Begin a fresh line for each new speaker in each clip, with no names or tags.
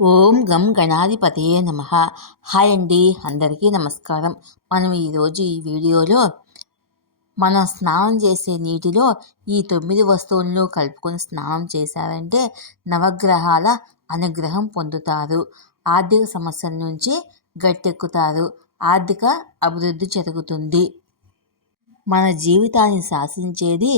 ఓం గం గణాధిపతయే నమ. హాయ్ అండి అందరికీ నమస్కారం. మనం ఈరోజు ఈ వీడియోలో మనం స్నానం చేసే నీటిలో ఈ తొమ్మిది వస్తువులను కలుపుకొని స్నానం చేశారంటే నవగ్రహాల అనుగ్రహం పొందుతారు. ఆర్థిక సమస్యల నుంచి గట్టెక్కుతారు. ఆర్థిక అభివృద్ధి జరుగుతుంది. మన జీవితాన్ని శాసించేది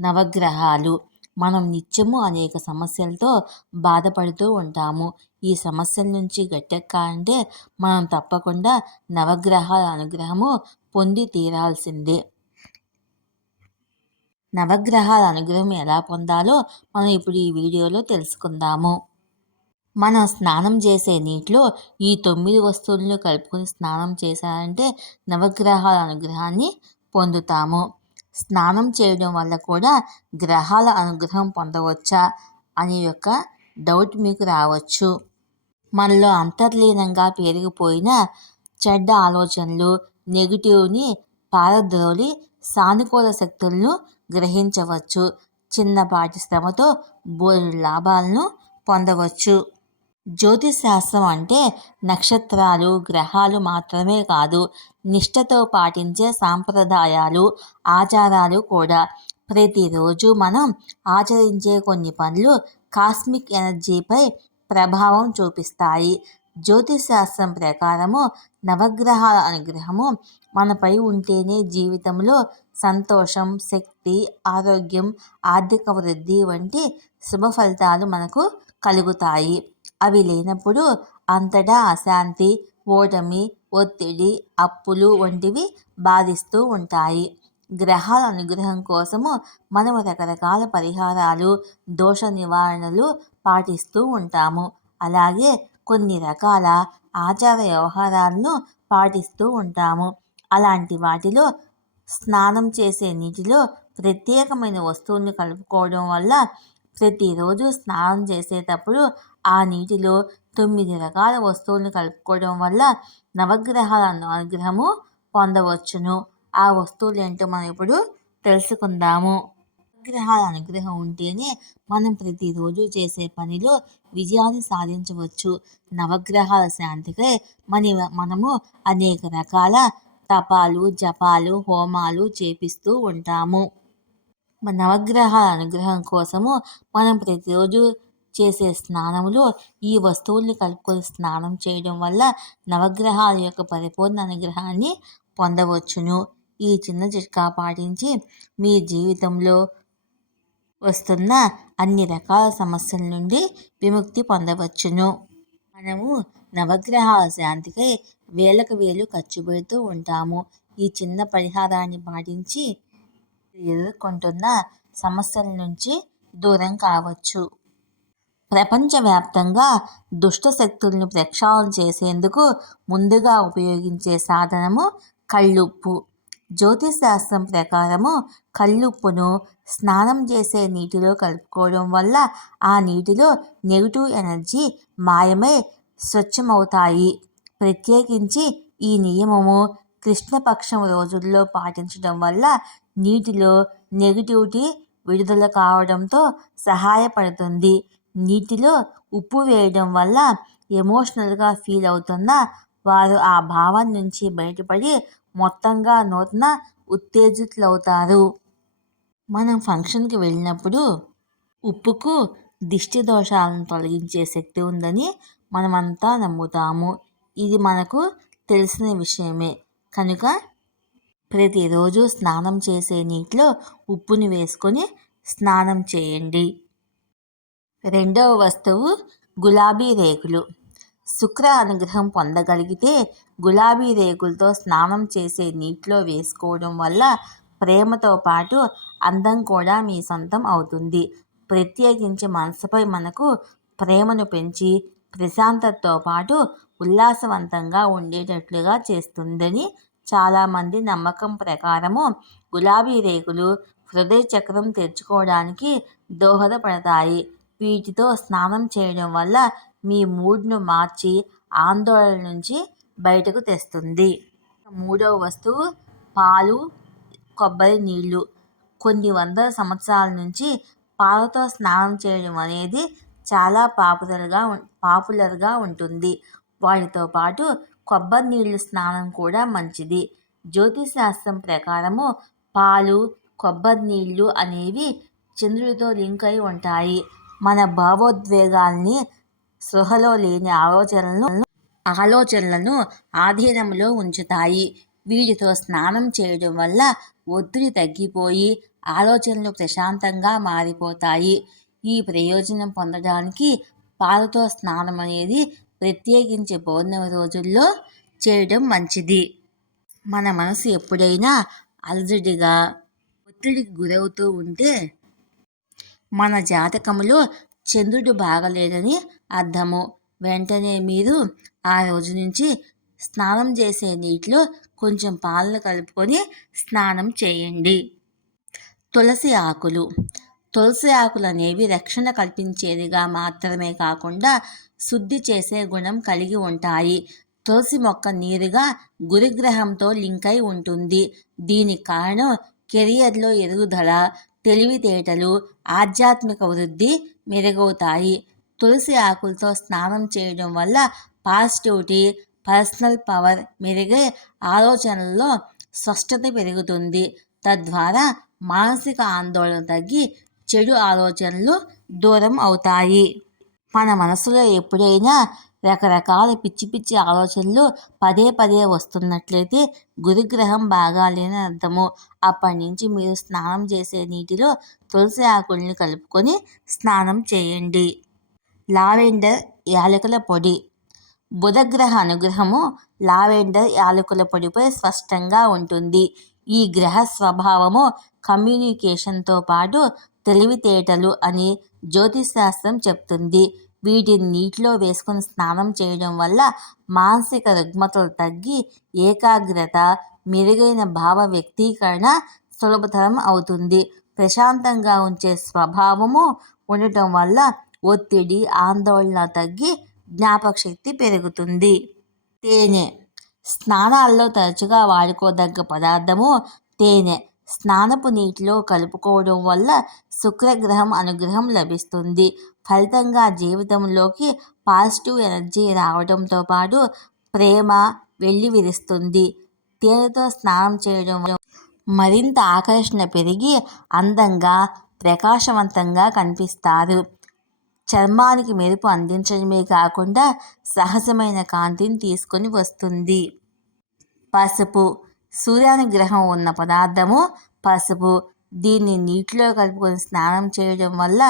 నవగ్రహాలు. మనం నిత్యము అనేక సమస్యలతో బాధపడుతూ ఉంటాము. ఈ సమస్యల నుంచి గట్టెక్కాలంటే మనం తప్పకుండా నవగ్రహాల అనుగ్రహము పొంది తీరాల్సిందే. నవగ్రహాల అనుగ్రహం ఎలా పొందాలో మనం ఇప్పుడు ఈ వీడియోలో తెలుసుకుందాము. మనం స్నానం చేసే నీటిలో ఈ తొమ్మిది వస్తువులను కలుపుకొని స్నానం చేశారంటే నవగ్రహాల అనుగ్రహాన్ని పొందుతాము. స్నానం చేయడం వల్ల కూడా గ్రహాల అనుగ్రహం పొందవచ్చా అనే యొక్క డౌట్ మీకు రావచ్చు. మనలో అంతర్లీనంగా పెరిగిపోయిన చెడ్డ ఆలోచనలు నెగిటివ్ని పారద్రోలి సానుకూల శక్తులను గ్రహించవచ్చు. చిన్నపాటి శ్రమతో బోరు లాభాలను పొందవచ్చు. జ్యోతిశాస్త్రం అంటే నక్షత్రాలు గ్రహాలు మాత్రమే కాదు నిష్ఠతో పాటించే సాంప్రదాయాలు ఆచారాలు కూడా. ప్రతిరోజు మనం ఆచరించే కొన్ని పనులు కాస్మిక్ ఎనర్జీపై ప్రభావం చూపిస్తాయి. జ్యోతిశాస్త్రం ప్రకారము నవగ్రహాల అనుగ్రహము మనపై ఉంటేనే జీవితంలో సంతోషం శక్తి ఆరోగ్యం ఆర్థిక వృద్ధి వంటి శుభ ఫలితాలు మనకు కలుగుతాయి. అవి లేనప్పుడు అంతటా అశాంతి ఓటమి ఒత్తిడి అప్పులు వంటివి బాధిస్తూ ఉంటాయి. గ్రహాల అనుగ్రహం కోసము మనము రకరకాల పరిహారాలు దోష నివారణలు పాటిస్తూ ఉంటాము. అలాగే కొన్ని రకాల ఆచార వ్యవహారాలను పాటిస్తూ ఉంటాము. అలాంటి వాటిలో స్నానం చేసే నీటిలో ప్రత్యేకమైన వస్తువులను కలుపుకోవడం వల్ల ప్రతిరోజు స్నానం చేసేటప్పుడు ఆ నీటిలో తొమ్మిది రకాల వస్తువులను కలుపుకోవడం వల్ల నవగ్రహాల అనుగ్రహము పొందవచ్చును. ఆ వస్తువులు ఏంటో మనం ఇప్పుడు తెలుసుకుందాము. నవగ్రహాల అనుగ్రహం ఉంటేనే మనం ప్రతిరోజు చేసే పనిలో విజయాన్ని సాధించవచ్చు. నవగ్రహాల శాంతికై మన మనము అనేక రకాల తపాలు జపాలు హోమాలు చేపిస్తూ ఉంటాము. నవగ్రహాల అనుగ్రహం కోసము మనం ప్రతిరోజు చేసే స్నానములో ఈ వస్తువుల్ని కలుపుకొని స్నానం చేయడం వల్ల నవగ్రహాల యొక్క పరిపూర్ణ అనుగ్రహాన్ని పొందవచ్చును. ఈ చిన్న చిట్కా పాటించి మీ జీవితంలో వస్తున్న అన్ని రకాల సమస్యల నుండి విముక్తి పొందవచ్చును. మనము నవగ్రహాల శాంతికై వేలకు వేలు ఖర్చు పెడుతూ ఉంటాము. ఈ చిన్న పరిహారాన్ని పాటించి ఎదుర్కొంటున్న సమస్యల నుంచి దూరం కావచ్చు. ప్రపంచవ్యాప్తంగా దుష్ట శక్తులను ప్రక్షాళన చేసేందుకు ముందుగా ఉపయోగించే సాధనము కళ్ళుప్పు. జ్యోతిశాస్త్రం ప్రకారము కళ్ళుప్పును స్నానం చేసే నీటిలో కలుపుకోవడం వల్ల ఆ నీటిలో నెగిటివ్ ఎనర్జీ మాయమై స్వచ్ఛమవుతాయి. ప్రత్యేకించి ఈ నియమము కృష్ణపక్షం రోజుల్లో పాటించడం వల్ల నీటిలో నెగిటివిటీ విడుదల కావడంతో సహాయపడుతుంది. నీటిలో ఉప్పు వేయడం వల్ల ఎమోషనల్గా ఫీల్ అవుతున్న వారు ఆ భావం నుంచి బయటపడి మొత్తంగా నూతన ఉత్తేజితులవుతారు. మనం ఫంక్షన్కి వెళ్ళినప్పుడు ఉప్పుకు దిష్టి దోషాలను తొలగించే శక్తి ఉందని మనమంతా నమ్ముతాము. ఇది మనకు తెలిసిన విషయమే. కనుక ప్రతిరోజు స్నానం చేసే నీటిలో ఉప్పుని వేసుకొని స్నానం చేయండి. రెండవ వస్తువు గులాబీ రేకులు. శుక్ర అనుగ్రహం పొందగలిగితే గులాబీ రేకులతో స్నానం చేసే నీటిలో వేసుకోవడం వల్ల ప్రేమతో పాటు అందం కూడా మీ సొంతం అవుతుంది. ప్రత్యేకించి మనసుపై మనకు ప్రేమను పెంచి ప్రశాంతతతో పాటు ఉల్లాసవంతంగా ఉండేటట్లుగా చేస్తుందని చాలామంది నమ్మకం ప్రకారము గులాబీ రేకులు హృదయ చక్రం తెచ్చుకోవడానికి దోహదపడతాయి. వీటితో స్నానం చేయడం వల్ల మీ మూడ్ను మార్చి ఆందోళన నుంచి బయటకు తెస్తుంది. మూడవ వస్తువు పాలు కొబ్బరి నీళ్ళు కొన్ని వందల సంవత్సరాల నుంచి పాలతో స్నానం చేయడం అనేది చాలా పాపులర్గా పాపులర్గా ఉంటుంది. వాటితో పాటు కొబ్బరి నీళ్ళు స్నానం కూడా మంచిది. జ్యోతిష్ శాస్త్రం ప్రకారము పాలు కొబ్బరి నీళ్ళు అనేవి చంద్రుడితో లింక్ అయి ఉంటాయి. మన భావోద్వేగాల్ని స్పృహలో లేని ఆలోచనలను ఆలోచనలను ఆధీనంలో ఉంచుతాయి. వీటితో స్నానం చేయడం వల్ల ఒత్తిడి తగ్గిపోయి ఆలోచనలు ప్రశాంతంగా మారిపోతాయి. ఈ ప్రయోజనం పొందడానికి పాలతో స్నానం అనేది ప్రత్యేకించి పౌర్ణమి రోజుల్లో చేయడం మంచిది. మన మనసు ఎప్పుడైనా అలజడిగా ఒత్తిడికి గురవుతూ ఉంటే మన జాతకములో చంద్రుడు బాగలేదని అర్థము. వెంటనే మీరు ఆ రోజు నుంచి స్నానం చేసే నీటిలో కొంచెం పాలను కలుపుకొని స్నానం చేయండి. తులసి ఆకులు. తులసి ఆకులు అనేవి రక్షణ కల్పించేదిగా మాత్రమే కాకుండా శుద్ధి చేసే గుణం కలిగి ఉంటాయి. తులసి మొక్క నీరుగా గురుగ్రహంతో లింక్ అయి ఉంటుంది. దీనికి కారణం కెరియర్లో ఎదుగుదల తెలివితేటలు ఆధ్యాత్మిక వృద్ధి మెరుగవుతాయి. తులసి ఆకులతో స్నానం చేయడం వల్ల పాజిటివిటీ పర్సనల్ పవర్ మెరుగే ఆలోచనల్లో స్పష్టత పెరుగుతుంది. తద్వారా మానసిక ఆందోళన తగ్గి చెడు ఆలోచనలు దూరం అవుతాయి. మన మనసులో ఎప్పుడైనా రకరకాల పిచ్చి పిచ్చి ఆలోచనలు పదే పదే వస్తున్నట్లయితే గురుగ్రహం బాగాలేని అర్థము. అప్పటి నుంచి మీరు స్నానం చేసే నీటిలో తులసి ఆకుల్ని కలుపుకొని స్నానం చేయండి. లావెండర్ యాలకుల పొడి. బుధగ్రహ అనుగ్రహము లావెండర్ యాలకుల పొడిపై స్పష్టంగా ఉంటుంది. ఈ గ్రహ స్వభావము కమ్యూనికేషన్తో పాటు తెలివితేటలు అని జ్యోతిశాస్త్రం చెప్తుంది. వీటిని నీటిలో వేసుకొని స్నానం చేయడం వల్ల మానసిక రుగ్మతలు తగ్గి ఏకాగ్రత మెరుగైన భావ వ్యక్తీకరణ సులభతరం అవుతుంది. ప్రశాంతంగా ఉంచే స్వభావము ఉండటం వల్ల ఒత్తిడి ఆందోళన తగ్గి జ్ఞాపకశక్తి పెరుగుతుంది. తేనె. స్నానాల్లో తరచుగా వాడుకోదగ్గ పదార్థము తేనె. స్నానపు నీటిలో కలుపుకోవడం వల్ల శుక్రగ్రహం అనుగ్రహం లభిస్తుంది. ఫలితంగా జీవితంలోకి పాజిటివ్ ఎనర్జీ రావడంతో పాటు ప్రేమ వెళ్ళి విరుస్తుంది. తేనెతో స్నానం చేయడం మరింత ఆకర్షణ పెరిగి అందంగా ప్రకాశవంతంగా కనిపిస్తారు. చర్మానికి మెరుపు అందించడమే కాకుండా సహజమైన కాంతిని తీసుకొని వస్తుంది. పసుపు. సూర్యానుగ్రహం ఉన్న పదార్థము పసుపు. దీన్ని నీటిలో కలుపుకొని స్నానం చేయడం వల్ల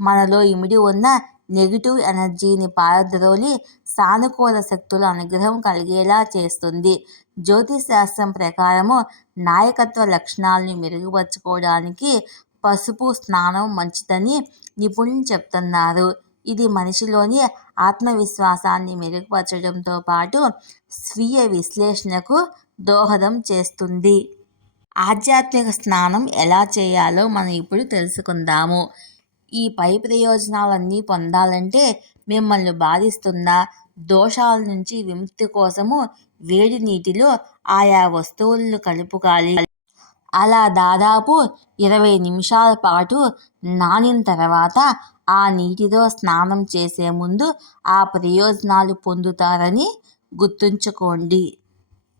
మనలో ఇమిడి ఉన్న నెగిటివ్ ఎనర్జీని పారద్రోలి సానుకూల శక్తుల అనుగ్రహం కలిగేలా చేస్తుంది. జ్యోతిష్ శాస్త్రం ప్రకారము నాయకత్వ లక్షణాలను మెరుగుపరుచుకోవడానికి పసుపు స్నానం మంచిదని నిపుణులు చెప్తున్నారు. ఇది మనిషిలోని ఆత్మవిశ్వాసాన్ని మెరుగుపరచడంతో పాటు స్వీయ విశ్లేషణకు దోహదం చేస్తుంది. ఆధ్యాత్మిక స్నానం ఎలా చేయాలో మనం ఇప్పుడు తెలుసుకుందాము. ఈ పై ప్రయోజనాలన్నీ పొందాలంటే మిమ్మల్ని బాధిస్తున్న దోషాల నుంచి విముక్తి కోసము వేడి నీటిలో ఆయా వస్తువులను కలుపుకాలి అలా దాదాపు ఇరవై నిమిషాల పాటు నానిన తర్వాత ఆ నీటితో స్నానం చేసే ముందు ఆ ప్రయోజనాలు పొందుతారని గుర్తుంచుకోండి.